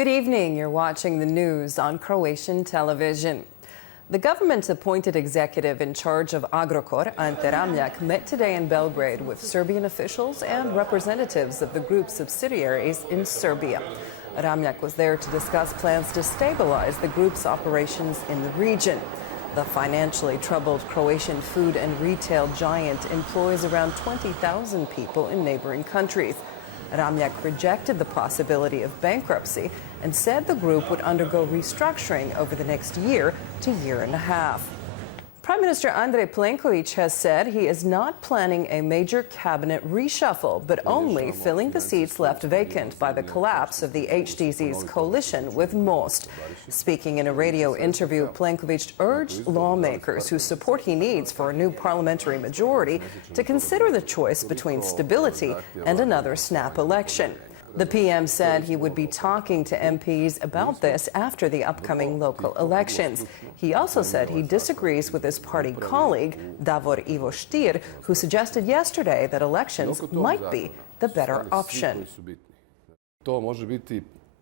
Good evening. You're watching the news on Croatian television. The government-appointed executive in charge of Agrokor, Ante Ramljak, met today in Belgrade with Serbian officials and representatives of the group's subsidiaries in Serbia. Ramljak was there to discuss plans to stabilize the group's operations in the region. The financially troubled Croatian food and retail giant employs around 20,000 people in neighboring countries. Ramljak rejected the possibility of bankruptcy and said the group would undergo restructuring over the next year to year and a half. Prime Minister Andrej Plenković has said he is not planning a major cabinet reshuffle, but only filling the seats left vacant by the collapse of the HDZ's coalition with Most. Speaking in a radio interview, Plenković urged lawmakers whose support he needs for a new parliamentary majority to consider the choice between stability and another snap election. The PM said he would be talking to MPs about this after the upcoming local elections. He also said he disagrees with his party colleague, Davor Ivo Stier, who suggested yesterday that elections might be the better option.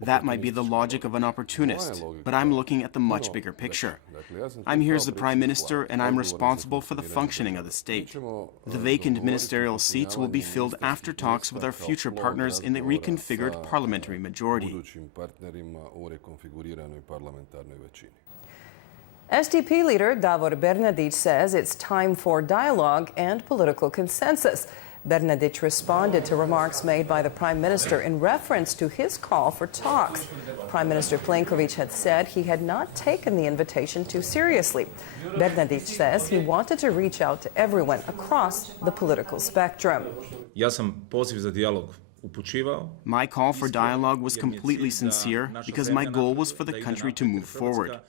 That might be the logic of an opportunist, but I'm looking at the much bigger picture. I'm here as the Prime Minister, and I'm responsible for the functioning of the state. The vacant ministerial seats will be filled after talks with our future partners in the reconfigured parliamentary majority. SDP leader Davor Bernardić says it's time for dialogue and political consensus. Bernardić responded to remarks made by the Prime Minister in reference to his call for talks. Prime Minister Plenković had said he had not taken the invitation too seriously. Bernardić says he wanted to reach out to everyone across the political spectrum. My call for dialogue was completely sincere because my goal was for the country to move forward.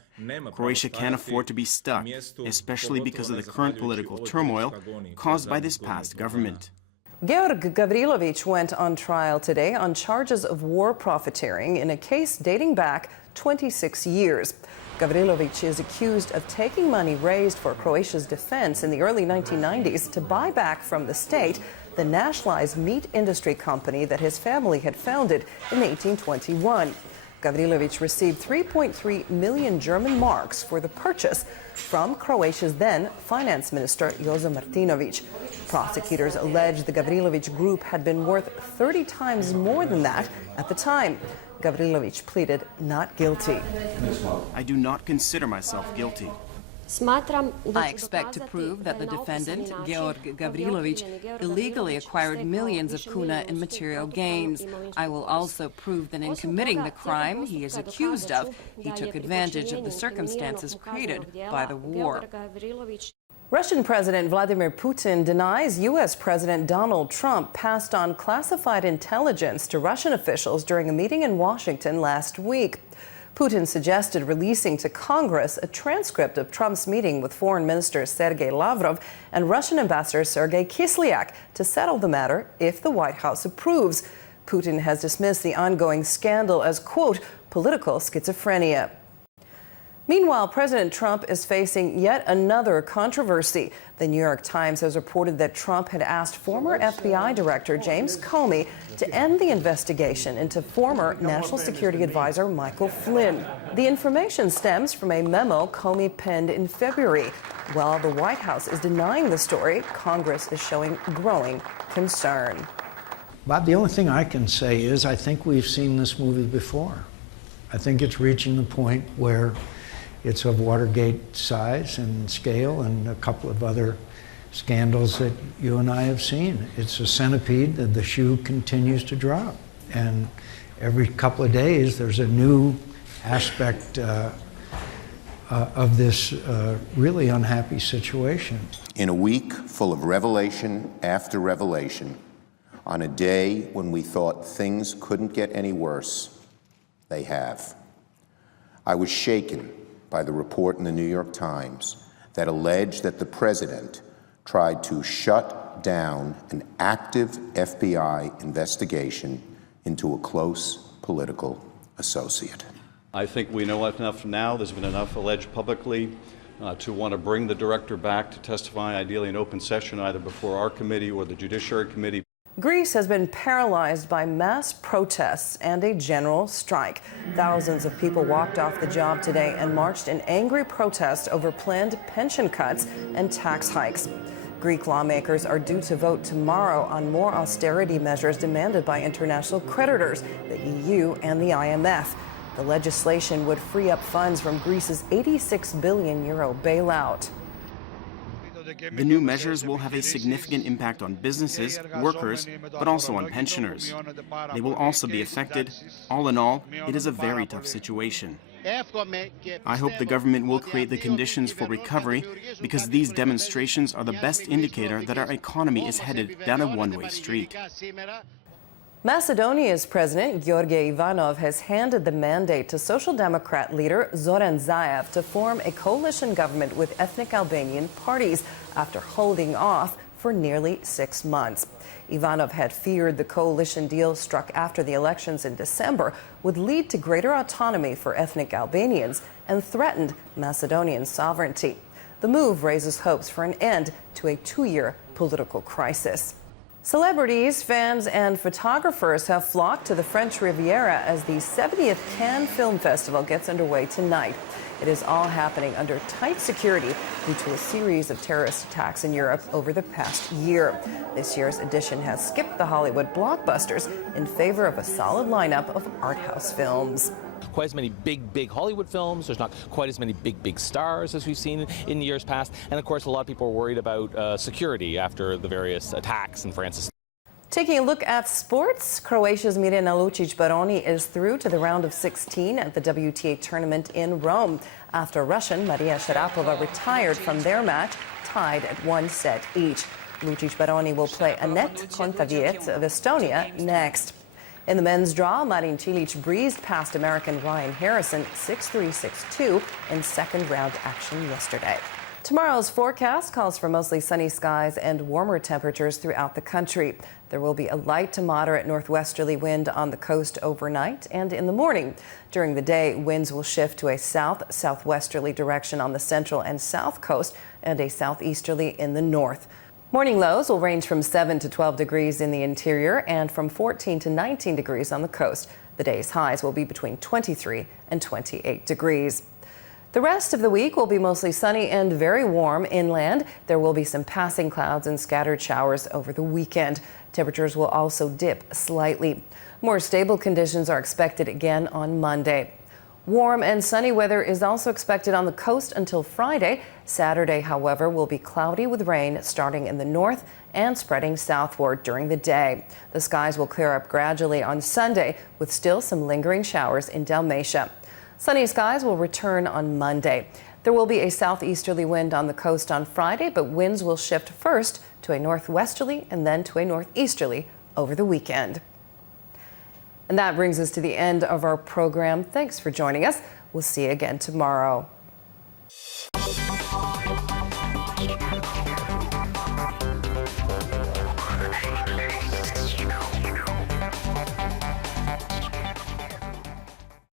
Croatia can't afford to be stuck, especially because of the current political turmoil caused by this past government. Georg Gavrilović went on trial today on charges of war profiteering in a case dating back 26 years. Gavrilović is accused of taking money raised for Croatia's defense in the early 1990s to buy back from the state the nationalized meat industry company that his family had founded in 1821. Gavrilović received 3.3 million German marks for the purchase from Croatia's then finance minister Jozo Martinović. Prosecutors allege the Gavrilović group had been worth 30 times more than that at the time. Gavrilović pleaded not guilty. I do not consider myself guilty. I expect to prove that the defendant, Georg Gavrilović, illegally acquired millions of kuna in material gains. I will also prove that in committing the crime he is accused of, he took advantage of the circumstances created by the war. Russian President Vladimir Putin denies U.S. President Donald Trump passed on classified intelligence to Russian officials during a meeting in Washington last week. Putin suggested releasing to Congress a transcript of Trump's meeting with Foreign Minister Sergei Lavrov and Russian Ambassador Sergei Kislyak to settle the matter if the White House approves. Putin has dismissed the ongoing scandal as, quote, political schizophrenia. Meanwhile, President Trump is facing yet another controversy. The New York Times has reported that Trump had asked former FBI Director James Comey to end the investigation into former National Security Advisor Michael Flynn. The information stems from a memo Comey penned in February. While the White House is denying the story, Congress is showing growing concern. Bob, the only thing I can say is I think we've seen this movie before. I think it's reaching the point where it's of Watergate size and scale and a couple of other scandals that you and I have seen. It's a centipede that the shoe continues to drop. And every couple of days there's a new aspect of this really unhappy situation. In a week full of revelation after revelation, on a day when we thought things couldn't get any worse, they have. I was shaken by the report in the New York Times that alleged that the president tried to shut down an active FBI investigation into a close political associate. I think we know enough now. There's been enough alleged publicly to want to bring the director back to testify, ideally in open session, either before our committee or the Judiciary Committee. Greece has been paralyzed by mass protests and a general strike. Thousands of people walked off the job today and marched in angry protest over planned pension cuts and tax hikes. Greek lawmakers are due to vote tomorrow on more austerity measures demanded by international creditors, the EU and the IMF. The legislation would free up funds from Greece's €86 billion bailout. The new measures will have a significant impact on businesses, workers, but also on pensioners. They will also be affected. All in all, it is a very tough situation. I hope the government will create the conditions for recovery, because these demonstrations are the best indicator that our economy is headed down a one-way street. Macedonia's president, Gjorge Ivanov, has handed the mandate to Social Democrat leader Zoran Zaev to form a coalition government with ethnic Albanian parties after holding off for nearly 6 months. Ivanov had feared the coalition deal struck after the elections in December would lead to greater autonomy for ethnic Albanians and threatened Macedonian sovereignty. The move raises hopes for an end to a 2-year political crisis. Celebrities, fans, and photographers have flocked to the French Riviera as the 70th Cannes Film Festival gets underway tonight. It is all happening under tight security due to a series of terrorist attacks in Europe over the past year. This year's edition has skipped the Hollywood blockbusters in favor of a solid lineup of art house films. Quite as many big Hollywood films. There's not quite as many big stars as we've seen in years past. And of course, a lot of people are worried about security after the various attacks in France. Taking a look at sports, Croatia's Mirjana Lucic-Baroni is through to the round of 16 at the WTA tournament in Rome after Russian Maria Sharapova retired from their match, tied at 1 set each. Lucic-Baroni will play Anett Kontaviet of Estonia next. In the men's draw, Marin Cilic breezed past American Ryan Harrison 6-3, 6-2 in second-round action yesterday. Tomorrow's forecast calls for mostly sunny skies and warmer temperatures throughout the country. There will be a light to moderate northwesterly wind on the coast overnight and in the morning. During the day, winds will shift to a south-southwesterly direction on the central and south coast and a southeasterly in the north. Morning lows will range from 7 to 12 degrees in the interior and from 14 to 19 degrees on the coast. The day's highs will be between 23 and 28 degrees. The rest of the week will be mostly sunny and very warm inland. There will be some passing clouds and scattered showers over the weekend. Temperatures will also dip slightly. More stable conditions are expected again on Monday. Warm and sunny weather is also expected on the coast until Friday. Saturday, however, will be cloudy with rain starting in the north and spreading southward during the day. The skies will clear up gradually on Sunday with still some lingering showers in Dalmatia. Sunny skies will return on Monday. There will be a southeasterly wind on the coast on Friday, but winds will shift first to a northwesterly and then to a northeasterly over the weekend. And that brings us to the end of our program. Thanks for joining us. We'll see you again tomorrow.